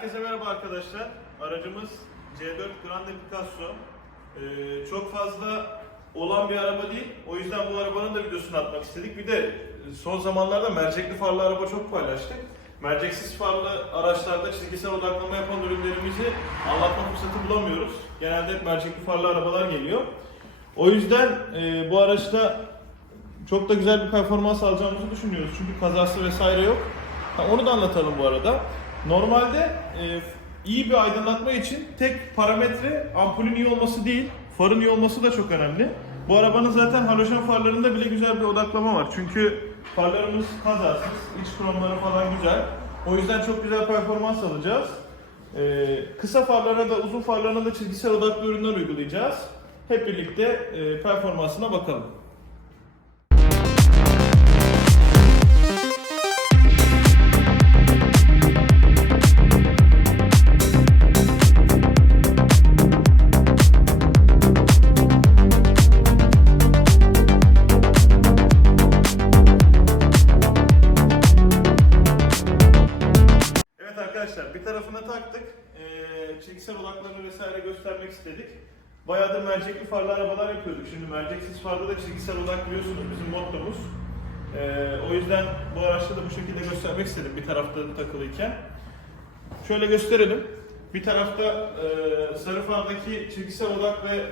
Herkese merhaba arkadaşlar. Aracımız C4 Grande Picasso. Ee, çok fazla olan bir araba değil. O yüzden bu arabanın da videosunu atmak istedik. Bir de son zamanlarda mercekli farlı araba çok paylaştık. Merceksiz farlı araçlarda çizgisel odaklama yapan ürünlerimizi anlatma fırsatı bulamıyoruz. Genelde hep mercekli farlı arabalar geliyor. O yüzden e, bu araçta çok da güzel bir performans alacağımızı düşünüyoruz. Çünkü kazası vesaire yok. Ha, onu da anlatalım bu arada. Normalde e, iyi bir aydınlatma için tek parametre ampulün iyi olması değil, farın iyi olması da çok önemli. Bu arabanın zaten halojen farlarında bile güzel bir odaklama var. Çünkü farlarımız kazasız, iç kromları falan güzel. O yüzden çok güzel performans alacağız. E, kısa farlara da uzun farlarına da çizgisel odaklı ürünler uygulayacağız. Hep birlikte e, performansına bakalım. Çizgisel odaklarını vesaire göstermek istedik. Bayağıdır mercekli farlı arabalar yapıyorduk. Şimdi merceksiz farda da çizgisel odak biliyorsunuz bizim mottomuz. Ee, o yüzden bu araçta da bu şekilde göstermek istedim bir tarafta takılıyken. Şöyle gösterelim. Bir tarafta e, sarı fardaki çizgisel odak ve e,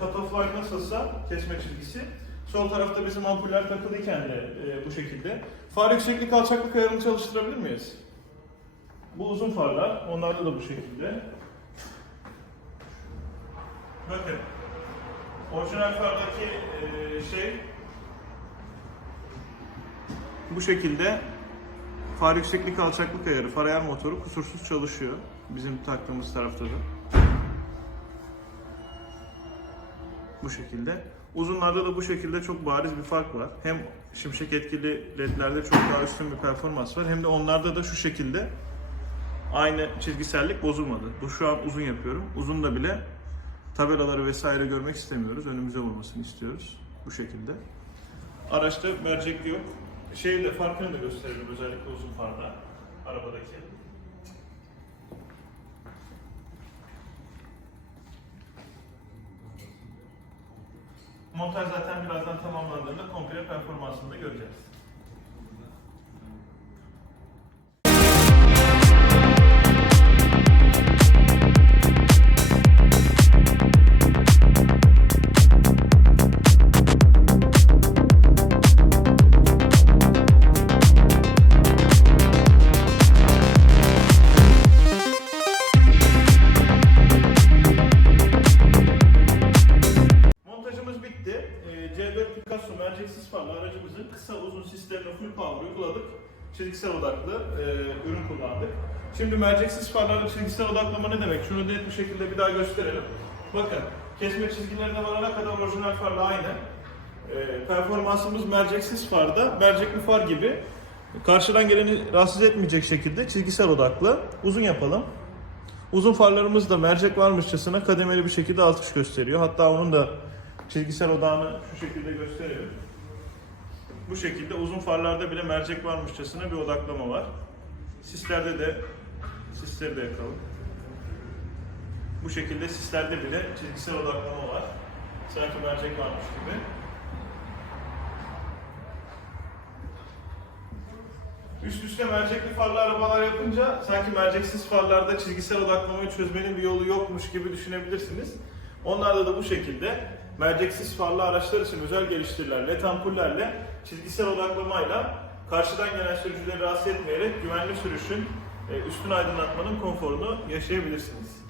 cut-off line nasılsa kesme çizgisi. Sol tarafta bizim ampuller takılıyken de e, bu şekilde. Far yükseklik alçaklık ayarını çalıştırabilir miyiz? Bu uzun farlar. Onlarda da bu şekilde. Bakın. Orijinal fardaki e, şey bu şekilde far yükseklik alçaklık ayarı, far ayar motoru kusursuz çalışıyor. Bizim taktığımız tarafta da. Bu şekilde. Uzunlarda da bu şekilde çok bariz bir fark var. Hem şimşek etkili ledlerde çok daha üstün bir performans var. Hem de onlarda da şu şekilde aynı çizgisellik bozulmadı. Bu şu an uzun yapıyorum. Uzun da bile tabelaları vesaire görmek istemiyoruz. Önümüze vurmasını istiyoruz. Bu şekilde. Araçta mercekli yok. Şeyi de farkını da gösterelim özellikle uzun farda. Arabadaki. Montaj zaten birazdan tamamlandığında komple performansını da göreceğiz. Ee, C4 Picasso merceksiz farlı aracımızın kısa uzun sistemine full power uyguladık. Çizgisel odaklı e, ürün kullandık. Şimdi merceksiz farlarda çizgisel odaklama ne demek? Şunu net bir şekilde bir daha gösterelim. Bakın kesme çizgilerine varana kadar orijinal farla aynı. E, performansımız merceksiz farda, mercekli far gibi karşıdan geleni rahatsız etmeyecek şekilde çizgisel odaklı. Uzun yapalım. Uzun farlarımız da mercek varmışçasına kademeli bir şekilde artış gösteriyor. Hatta onun da çizgisel odağını şu şekilde gösteriyor. Bu şekilde uzun farlarda bile mercek varmışçasına bir odaklama var. Sislerde de sisleri de yakalım. Bu şekilde sislerde bile çizgisel odaklama var. Sanki mercek varmış gibi. Üst üste mercekli farlı arabalar yapınca sanki merceksiz farlarda çizgisel odaklamayı çözmenin bir yolu yokmuş gibi düşünebilirsiniz. Onlarda da bu şekilde merceksiz farlı araçlar için özel geliştirilen led ampullerle çizgisel odaklamayla karşıdan gelen sürücüleri rahatsız etmeyerek güvenli sürüşün, e, üstün aydınlatmanın konforunu yaşayabilirsiniz.